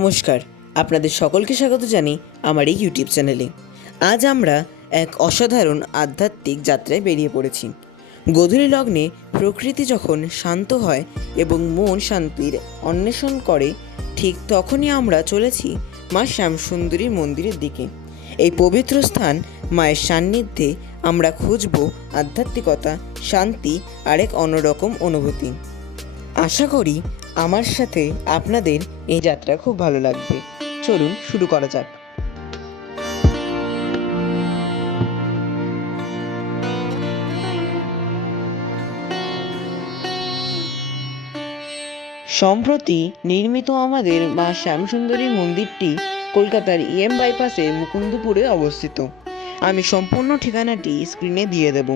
নমস্কার। আপনাদের সকলকে স্বাগত জানি আমার এই ইউটিউব চ্যানেলে। আজ আমরা এক অসাধারণ আধ্যাত্মিক যাত্রায় বেরিয়ে পড়েছি। গধূলি লগ্নে প্রকৃতি যখন শান্ত হয় এবং মন শান্তির অন্বেষণ করে, ঠিক তখনই আমরা চলেছি মা শ্যামসুন্দরীর মন্দিরের দিকে। এই পবিত্র স্থান মায়ের সান্নিধ্যে আমরা খুঁজব আধ্যাত্মিকতা, শান্তি আর এক অন্যরকম অনুভূতি। আশা করি আমার সাথে আপনাদের এই যাত্রা খুব ভালো লাগবে। চলুন শুরু করা যাক। সম্প্রতি নির্মিত আমাদের মা শ্যামসুন্দরী মন্দিরটি কলকাতার ইএম বাইপাসে মুকুন্দপুরে অবস্থিত। আমি সম্পূর্ণ ঠিকানাটি স্ক্রিনে দিয়ে দেব।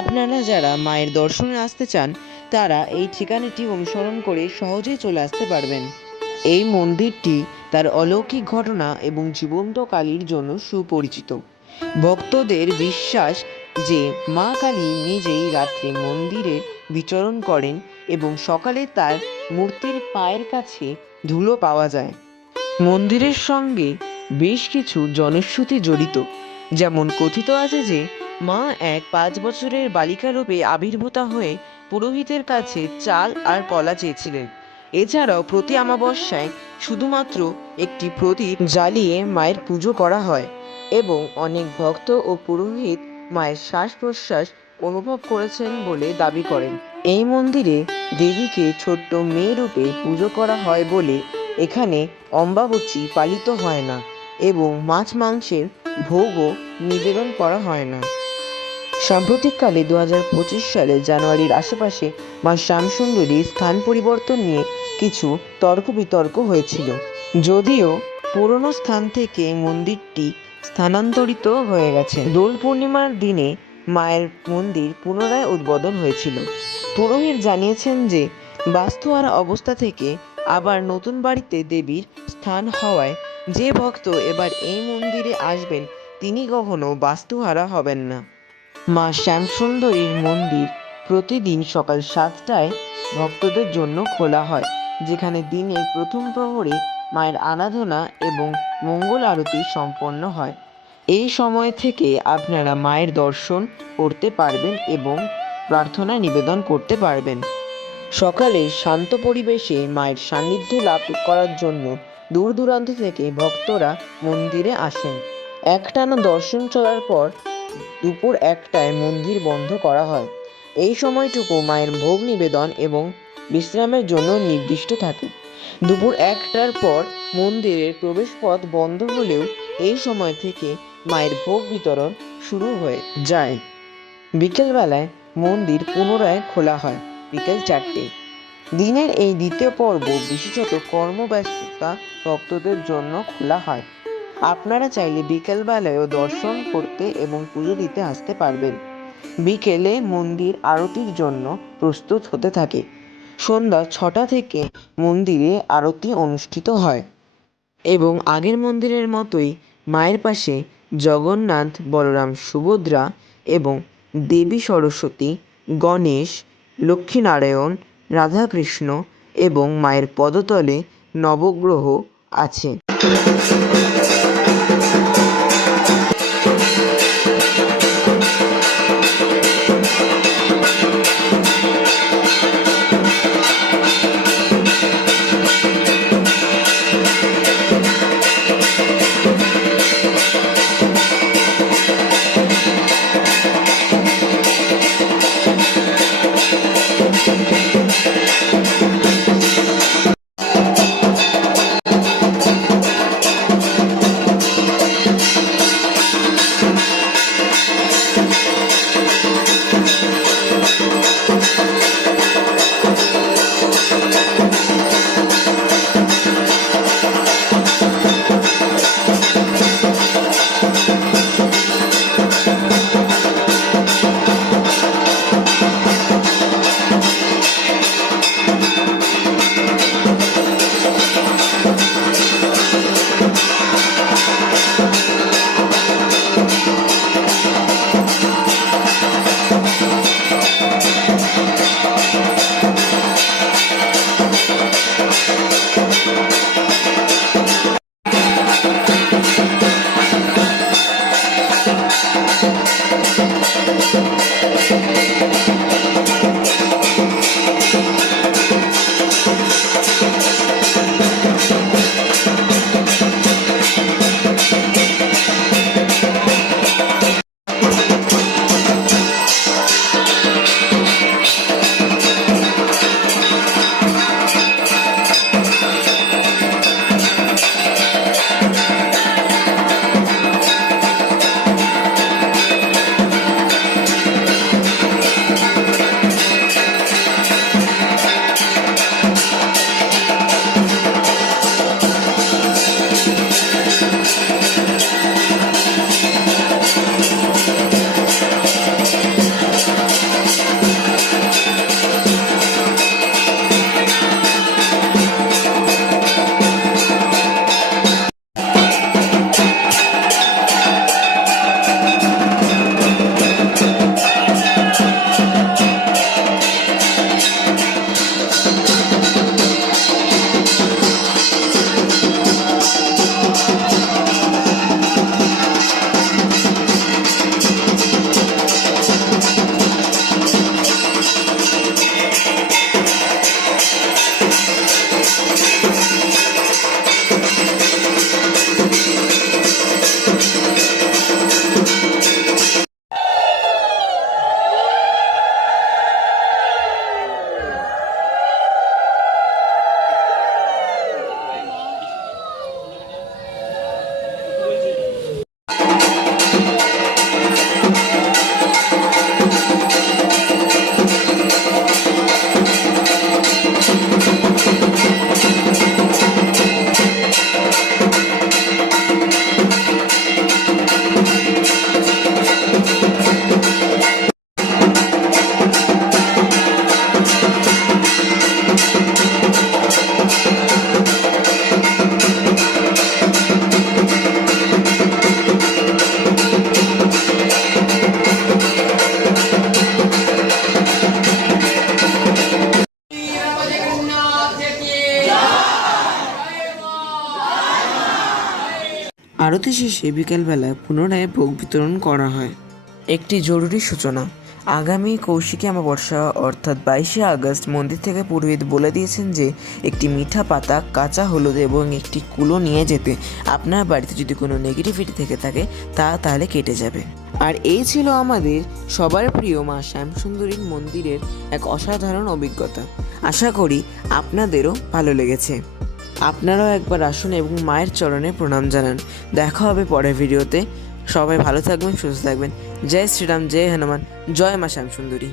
আপনারা যারা মায়ের দর্শনে আসতে চান তারা এই ঠিকানাটি অনুসরণ করে সহজেই চলে আসতে পারবেন। এই মন্দিরটি তার অলৌকিক ঘটনা এবং জীবন্ত কালীর জন্য সুপরিচিত। ভক্তদের বিশ্বাস যে মা কালী নিজেই রাত্রে মন্দিরে বিচরণ করেন এবং সকালে তার মূর্তির পায়ের কাছে ধুলো পাওয়া যায়। মন্দিরের সঙ্গে বেশ কিছু জনশ্রুতি জড়িত, যেমন কথিত আছে যে মা এক পাঁচ বছরের বালিকা রূপে আবির্ভূতা হয়ে পুরোহিতের কাছে চাল আর কলা চেয়েছিলেন। এছাড়াও প্রতি অমাবস্যায় শুধুমাত্র একটি প্রদীপ জ্বালিয়ে মায়ের পুজো করা হয় এবং অনেক ভক্ত ও পুরোহিত মায়ের শ্বাস প্রশ্বাস অনুভব করেছেন বলে দাবি করেন। এই মন্দিরে দেবীকে ছোট্ট মেয়ে রূপে পুজো করা হয় বলে এখানে অম্বাবচী পালিত হয় না এবং মাছ মাংসের ভোগও নিবেদন করা হয় না। সাম্প্রতিককালে দু হাজার পঁচিশ সালে জানুয়ারির আশেপাশে মা শ্যামসুন্দরীর স্থান পরিবর্তন নিয়ে কিছু তর্ক বিতর্ক হয়েছিল। যদিও পুরনো স্থান থেকে মন্দিরটি স্থানান্তরিত হয়ে গেছে। দোল পূর্ণিমার দিনে মায়ের মন্দির পুনরায় উদ্বোধন হয়েছিল। পুরোহিত জানিয়েছেন যে, বাস্তুহারা অবস্থা থেকে আবার নতুন বাড়িতে দেবীর স্থান হওয়ায় যে ভক্ত এবার এই মন্দিরে আসবেন, তিনি কখনো বাস্তুহারা হবেন না। মা শ্যামসুন্দরীর মন্দির প্রতিদিন সকাল সাতটায় ভক্তদের জন্য খোলা হয়, যেখানে দিনের প্রথম প্রহরে মায়ের আরাধনা এবং মঙ্গল আরতি সম্পন্ন হয়। এই সময় থেকে আপনারা মায়ের দর্শন করতে পারবেন এবং প্রার্থনা নিবেদন করতে পারবেন। সকালে শান্ত পরিবেশে মায়ের সান্নিধ্য লাভ করার জন্য দূর দূরান্ত থেকে ভক্তরা মন্দিরে আসেন। একটানা দর্শন চলার পর দুপুর একটায় মন্দির বন্ধ করা হয়। এই সময়টুকু মায়ের ভোগ নিবেদন এবং বিশ্রামের জন্য নির্দিষ্ট থাকে। দুপুর একটার পর মন্দিরের প্রবেশপথ বন্ধ হলেও এই সময় থেকে মায়ের ভোগ বিতরণ শুরু হয়ে যায়। বিকেলবেলায় মন্দির পুনরায় খোলা হয়, বিকেল চারটে। দিনের এই দ্বিতীয় পর্ব বিশেষত কর্মব্যস্ততা ভক্তদের জন্য খোলা হয়। আপনারা চাইলে বিকেলবেলায়ও দর্শন করতে এবং পুজো দিতে আসতে পারবেন। বিকেলে মন্দির আরতির জন্য প্রস্তুত হতে থাকে। সন্ধ্যা ছটা থেকে মন্দিরে আরতি অনুষ্ঠিত হয় এবং আগের মন্দিরের মতোই মায়ের পাশে জগন্নাথ, বলরাম সুভদ্রা এবং দেবী সরস্বতী, গণেশ, লক্ষ্মীনারায়ণ, রাধাকৃষ্ণ এবং মায়ের পদতলে নবগ্রহ আছে। শেষে বিকেলবেলায় পুনরায় ভোগ বিতরণ করা হয়। একটি জরুরি সূচনা। আগামী কৌশিকী অমাবস্যা, অর্থাৎ বাইশে আগস্ট, মন্দির থেকে পুরোহিত বলে দিয়েছেন যে, একটি মিঠা পাতা কাঁচা হলুদ এবং একটি কুলো নিয়ে যেতে। আপনার বাড়িতে যদি কোনো নেগেটিভিটি থেকে থাকে, তা তাহলে কেটে যাবে। আর এই ছিল আমাদের সবার প্রিয় মা শ্যামসুন্দরীর মন্দিরের এক অসাধারণ অভিজ্ঞতা। আশা করি আপনাদেরও ভালো লেগেছে। আপনারাও একবার আসুন এবং মায়ের চরণে প্রণাম জানান। দেখা হবে পরের ভিডিওতে। সবাই ভালো থাকবেন, সুস্থ থাকবেন। জয় শ্রীরাম, জয় হনুমান, জয় মা শ্যামসুন্দরী।